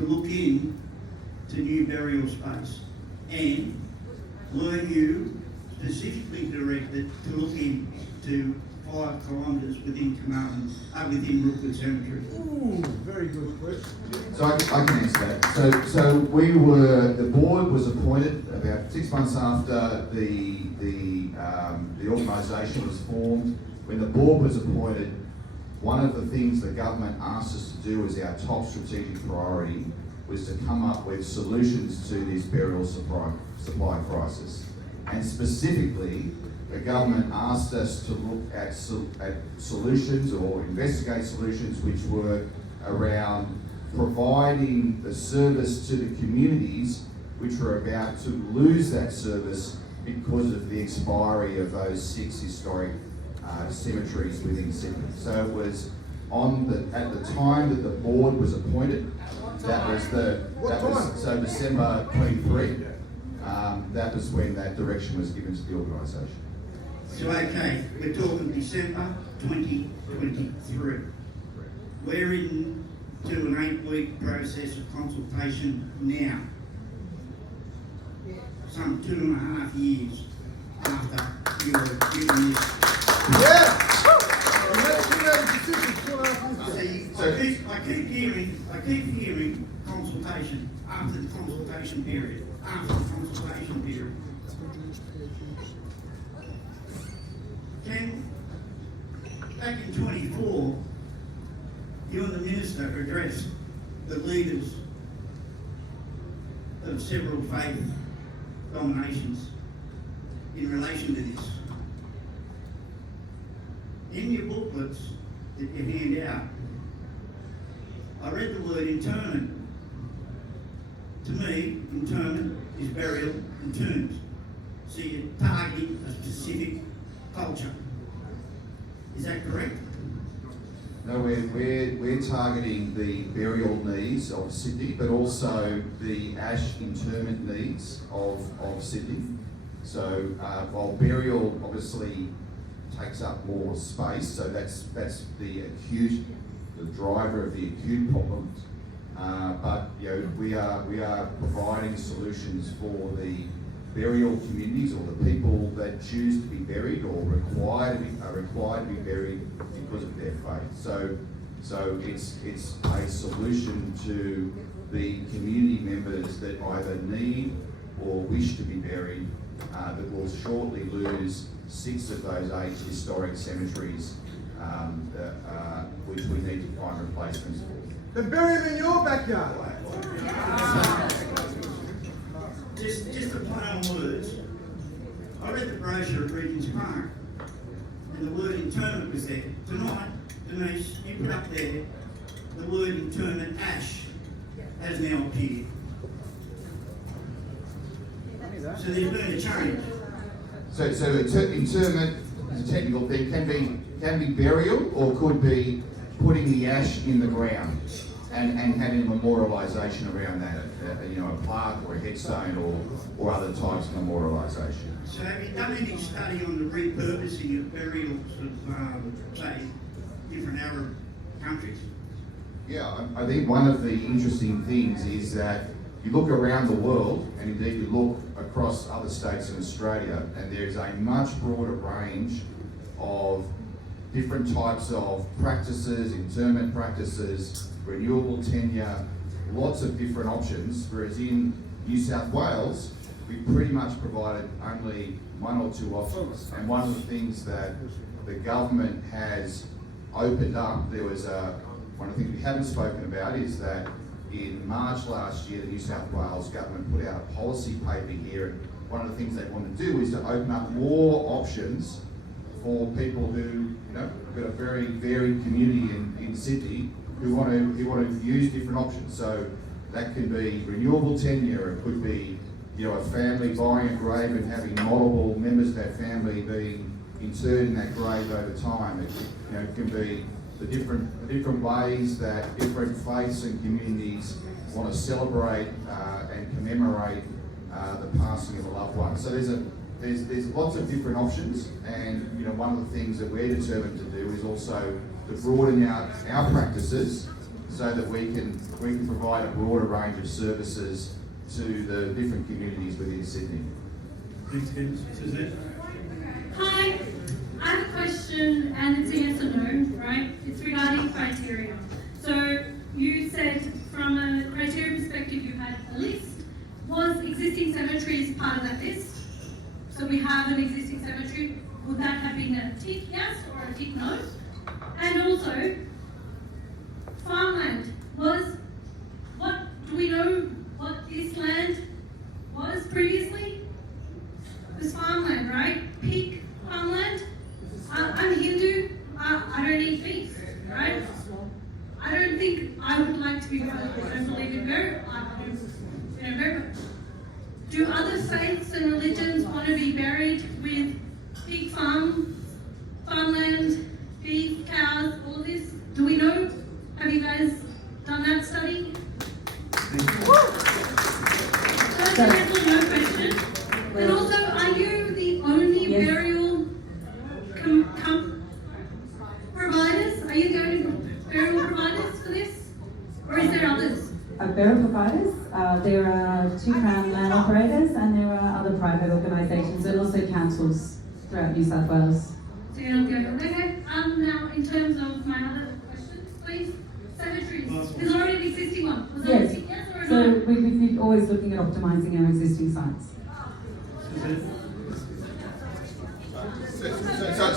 to look in to new burial space? And were you specifically directed to look in to 5 kilometres within Carmarthen, within Rookwood Cemetery? Ooh, very good question. So I can answer that. So the board was appointed about 6 months after the organisation was formed. When the board was appointed, one of the things the government asked us to do as our top strategic priority was to come up with solutions to this burial supply crisis. And specifically, the government asked us to look at solutions or investigate solutions which were around providing the service to the communities which were about to lose that service because of the expiry of those 6 historic cemeteries within Sydney. So it was at the time that the board was appointed. So December 23. That was when that direction was given to the organisation. So okay, we're talking December 2023. We're into an 8-week process of consultation now. Some 2.5 years after you were given this. Yeah! I keep hearing consultation after the consultation period. Back in 24, you and the minister addressed the leaders of several faith dominations in relation to this. In your booklets that you hand out, I read the word interment. To me, interment is burial and tombs. So you're targeting a specific culture. Is that correct? No, we're targeting the burial needs of Sydney, but also the ash interment needs of Sydney. So while burial obviously takes up more space, so that's the driver of the acute problem. But we are providing solutions for the burial communities or the people that choose to be buried or are required to be buried because of their faith. So it's a solution to the community members that either need or wish to be buried that will shortly lose 6 of those 8 historic cemeteries which we need to find replacements for. Then bury them in your backyard. Just a play on words. I read the brochure at Regent's Park, and the word interment was there. Tonight, Denise, you put up there the word interment ash has now appeared. So there's been a change. So interment is a technical thing, can be burial or could be putting the ash in the ground and having a memorialisation around that, a plaque or a headstone or other types of memorialisation. So have you done any study on the repurposing of burials of, say, different Arab countries? Yeah, I think one of the interesting things is that you look around the world, and indeed you look across other states in Australia, and there's a much broader range of different types of practices, interment practices, renewable tenure, lots of different options, whereas in New South Wales, we pretty much provided only 1 or 2 options. And one of the things that the government has opened up, one of the things we haven't spoken about is that in March last year, the New South Wales government put out a policy paper here, and one of the things they want to do is to open up more options for people who, have got a very varied community in Sydney who want to use different options. So that can be renewable tenure, it could be, a family buying a grave and having multiple members of that family being interred in that grave over time. It can be the different ways that different faiths and communities want to celebrate and commemorate the passing of a loved one. So there's lots of different options, and one of the things that we're determined to do is also to broaden out our practices so that we can provide a broader range of services to the different communities within Sydney. Thanks, Ken. Suzanne? Hi, I have a question and it's a yes or no, right? It's regarding criteria. So you said from a criteria perspective you had a list. Was existing cemeteries part of that list? So we have an existing cemetery. Would that have been a tick yes or a tick no? And also, farmland was, what, do we know what this land was previously? It was farmland, right? Pig farmland. I'm Hindu. I don't eat beef, right? I don't think I would like to be buried. I don't believe in burial. Do other faiths and religions want to be buried with pig farmland, beef, cows, all of this? Do we know? Have you guys done that study? That's a yes or no question. And also, are you the only burial providers? Are you the only burial providers for this? Or is there others? Burial providers, there are 2 Crown land operators and there are other private organisations and also councils throughout New South Wales. So you don't go, okay, now in terms of my other questions, please, cemeteries, there's already an existing one. Was that a Yes, tick yes or a so no? we're always looking at optimising our existing sites.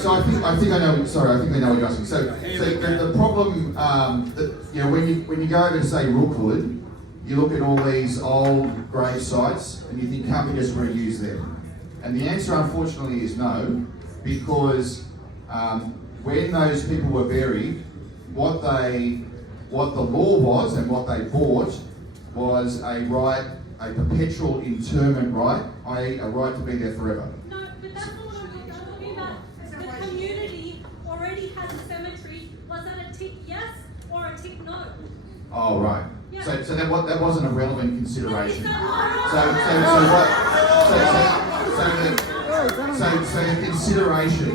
So I think I know. Sorry, I think I know what you're asking. So the problem that when you go over to say Rookwood, you look at all these old grave sites and you think, can't we just reuse them? And the answer, unfortunately, is no, because when those people were buried, what the law was and what they bought was a right, a perpetual interment right, i.e. a right to be there forever. No, but that's not what I'm talking about. The community already has a cemetery. Was that a tick yes or a tick no? Oh, right. Yeah. So that wasn't a relevant consideration. Is that So the consideration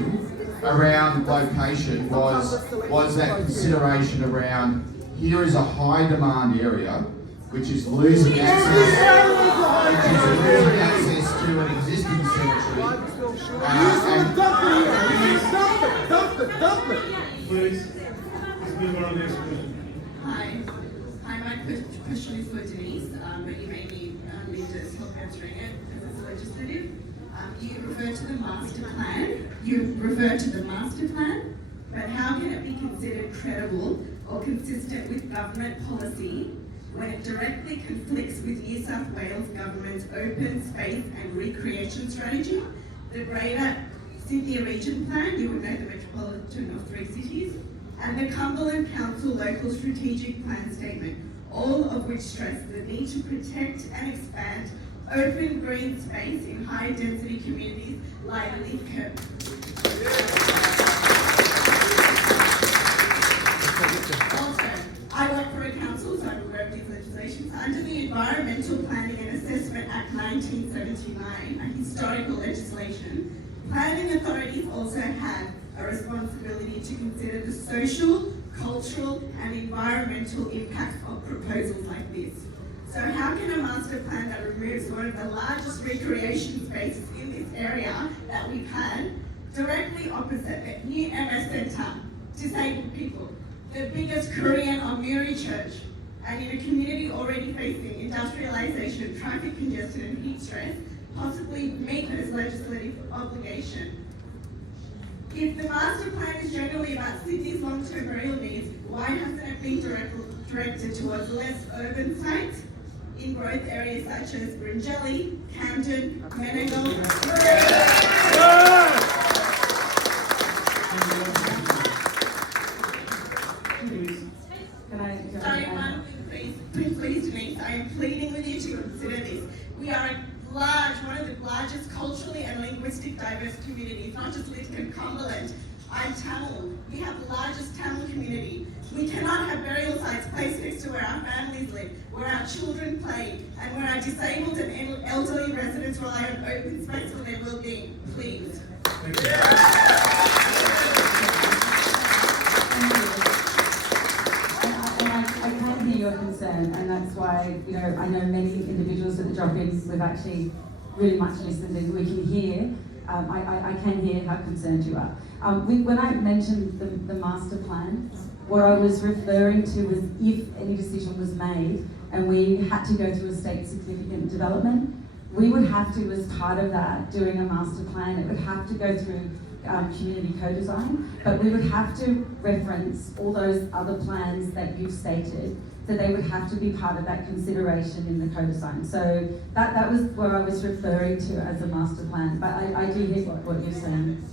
around location was that consideration around here is a high demand area which is losing access to an existing cemetery. Dump it. Please, let's move on to the next question. Hi, my question is for Denise, but you may need Linda's help answering it because it's legislative. You refer to the master plan, but how can it be considered credible or consistent with government policy when it directly conflicts with New South Wales Government's open space and recreation strategy, the Greater Sydney Region Plan, you would know the metropolitan of 3 cities, and the Cumberland Council Local Strategic Plan Statement, all of which stress the need to protect and expand open green space in high density communities like Lidcombe. Also, I work for a council, so I'm aware of these legislations. Under the Environmental Planning and Assessment Act 1979, a historical legislation, planning authorities also have a responsibility to consider the social, cultural and environmental impacts of proposals like this. So how can a master plan that removes one of the largest recreation spaces in this area that we've had, directly opposite the new MS Centre, disabled people, the biggest Korean Omuri church, and in a community already facing industrialisation, traffic congestion and heat stress, possibly meet this legislative obligation? If the master plan is generally about Sydney's long-term burial needs, why hasn't it been directed towards less urban sites in growth areas such as Bringelly, Camden, Menangle? Sorry, one thing, please, Denise, I am pleading with you to consider this. We are one of the largest culturally and linguistic diverse communities, not just Lidcombe, Cumberland. I'm Tamil. We have the largest Tamil community. We cannot have burial sites placed next to where our families live, where our children play, and where our disabled and elderly residents rely on open space for their well-being. Please. Thank you. And I your concern, and that's why, you know, I know many individuals at the drop-ins, we've actually really much listened, and we can hear, I can hear how concerned you are. When I mentioned the master plan, what I was referring to was if any decision was made and we had to go through a state significant development, we would have to, as part of that, doing a master plan, it would have to go through community co-design, but we would have to reference all those other plans that you've stated, so they would have to be part of that consideration in the co-design. So that was where I was referring to as a master plan, but I do hear what you're saying.